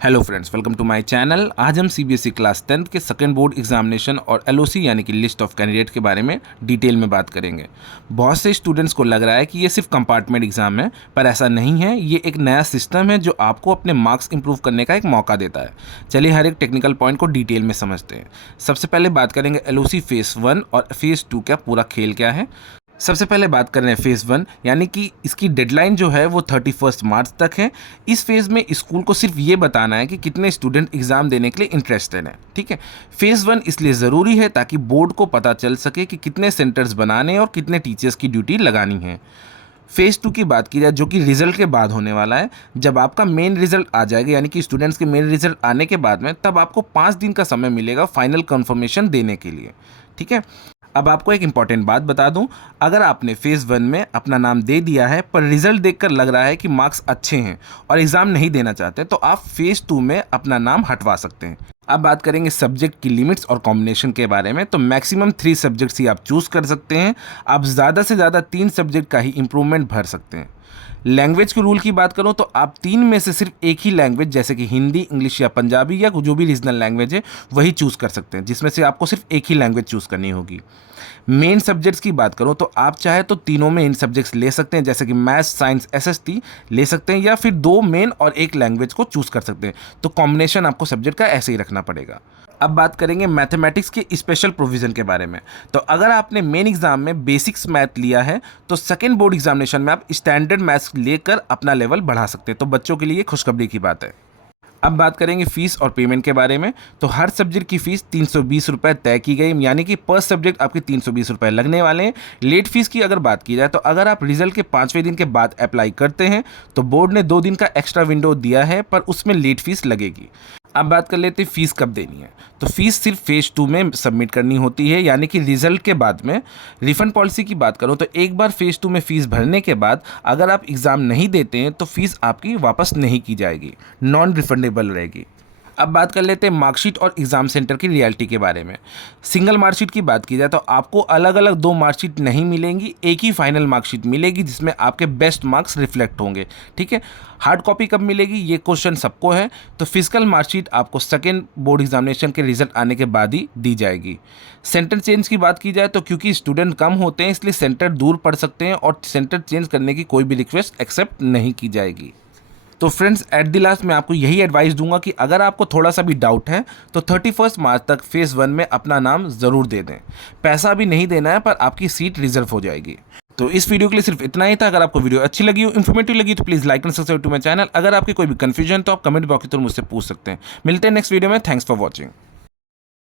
Hello friends, welcome to my channel. आज हम CBSE class 10th के सेकंड बोर्ड एग्जामिनेशन और एलओसी यानी कि लिस्ट ऑफ कैंडिडेट के बारे में डिटेल में बात करेंगे। बहुत से स्टूडेंट्स को लग रहा है कि ये सिर्फ कंपार्टमेंट एग्जाम है, पर ऐसा नहीं है। ये एक नया सिस्टम है जो आपको अपने मार्क्स इंप्रूव करने का एक मौका देता है। चलिए हर एक टेक्निकल पॉइंट को डिटेल में समझते हैं। सबसे पहले बात करेंगे एलओसी फेज़ 1 और फेज़ 2 का पूरा खेल क्या है। सबसे पहले बात कर रहे हैं फेज़ 1 यानी कि इसकी डेडलाइन जो है वो 31 मार्च तक है। इस फेज़ में स्कूल को सिर्फ ये बताना है कि कितने स्टूडेंट एग्ज़ाम देने के लिए इंटरेस्टेड हैं। ठीक है, फेज़ 1 इसलिए ज़रूरी है ताकि बोर्ड को पता चल सके कि कितने सेंटर्स बनाने और कितने टीचर्स की ड्यूटी लगानी है। फेज़ 2 की बात की जाए जो कि रिजल्ट के बाद होने वाला है। जब आपका मेन रिजल्ट आ जाएगा यानी कि स्टूडेंट्स के मेन रिजल्ट आने के बाद में तब आपको 5 दिन का समय मिलेगा फाइनल कंफर्मेशन देने के लिए। ठीक है, अब आपको एक इंपॉर्टेंट बात बता दूं, अगर आपने फेज़ 1 में अपना नाम दे दिया है पर रिजल्ट देखकर लग रहा है कि मार्क्स अच्छे हैं और एग्ज़ाम नहीं देना चाहते तो आप फेज़ 2 में अपना नाम हटवा सकते हैं। अब बात करेंगे सब्जेक्ट की लिमिट्स और कॉम्बिनेशन के बारे में। तो मैक्सिमम 3 सब्जेक्ट्स ही आप चूज़ कर सकते हैं। आप ज़्यादा से ज़्यादा 3 सब्जेक्ट का ही इम्प्रूवमेंट भर सकते हैं। लैंग्वेज के रूल की बात करूं तो आप 3 में से सिर्फ एक ही लैंग्वेज जैसे कि हिंदी, इंग्लिश या पंजाबी या जो भी रीजनल लैंग्वेज है वही चूज़ कर सकते हैं, जिसमें से आपको सिर्फ एक ही लैंग्वेज चूज़ करनी होगी। मेन सब्जेक्ट्स की बात करूं तो आप चाहे तो तीनों में इन सब्जेक्ट्स ले सकते हैं, जैसे कि मैथ्स, साइंस, एसएसटी ले सकते हैं या फिर 2 मेन और एक लैंग्वेज को चूज़ कर सकते हैं। तो कॉम्बिनेशन आपको सब्जेक्ट का ऐसे ही रखना पड़ेगा। अब बात करेंगे मैथमेटिक्स के स्पेशल प्रोविज़न के बारे में। तो अगर आपने मेन एग्जाम में बेसिक्स मैथ लिया है तो सेकेंड बोर्ड एग्जामिनेशन में आप स्टैंडर्ड मैथ्स लेकर अपना लेवल बढ़ा सकते हैं। तो बच्चों के लिए खुशखबरी की बात है। अब बात करेंगे फीस और पेमेंट के बारे में। तो हर सब्जेक्ट की फ़ीस 320 रुपये तय की गई, यानी कि पर सब्जेक्ट आपके 320 रुपये लगने वाले हैं। लेट फीस की अगर बात की जाए तो अगर आप रिजल्ट के 5वें दिन के बाद अप्लाई करते हैं तो बोर्ड ने 2 दिन का एक्स्ट्रा विंडो दिया है, पर उसमें लेट फीस लगेगी। अब बात कर लेते हैं फ़ीस कब देनी है। तो फीस सिर्फ फेज़ 2 में सबमिट करनी होती है, यानी कि रिजल्ट के बाद में। रिफंड पॉलिसी की बात करूँ तो एक बार फेज़ 2 में फ़ीस भरने के बाद अगर आप एग्ज़ाम नहीं देते हैं तो फ़ीस आपकी वापस नहीं की जाएगी, नॉन रिफंडेबल रहेगी। अब बात कर लेते हैं मार्कशीट और एग्ज़ाम सेंटर की रियलिटी के बारे में। सिंगल मार्कशीट की बात की जाए तो आपको अलग अलग 2 मार्कशीट नहीं मिलेंगी, एक ही फाइनल मार्कशीट मिलेगी जिसमें आपके बेस्ट मार्क्स रिफ्लेक्ट होंगे। ठीक है, हार्ड कॉपी कब मिलेगी ये क्वेश्चन सबको है। तो फिजिकल मार्कशीट आपको सेकेंड बोर्ड एग्जामिनेशन के रिजल्ट आने के बाद ही दी जाएगी। सेंटर चेंज की बात की जाए तो क्योंकि स्टूडेंट कम होते हैं इसलिए सेंटर दूर पड़ सकते हैं और सेंटर चेंज करने की कोई भी रिक्वेस्ट एक्सेप्ट नहीं की जाएगी। तो फ्रेंड्स, एट द लास्ट मैं आपको यही एडवाइस दूंगा कि अगर आपको थोड़ा सा भी डाउट है तो 31 मार्च तक फेज़ 1 में अपना नाम ज़रूर दे दें। पैसा भी नहीं देना है पर आपकी सीट रिजर्व हो जाएगी। तो इस वीडियो के लिए सिर्फ इतना ही था। अगर आपको वीडियो अच्छी लगी हो, इन्फॉर्मेटिव लगी तो please like and subscribe to my channel. अगर आपकी कोई भी कन्फ्यूजन तो आप कमेंट बॉक्स में मुझसे पूछ सकते हैं। मिलते हैं नेक्स्ट वीडियो में। Thanks for watching.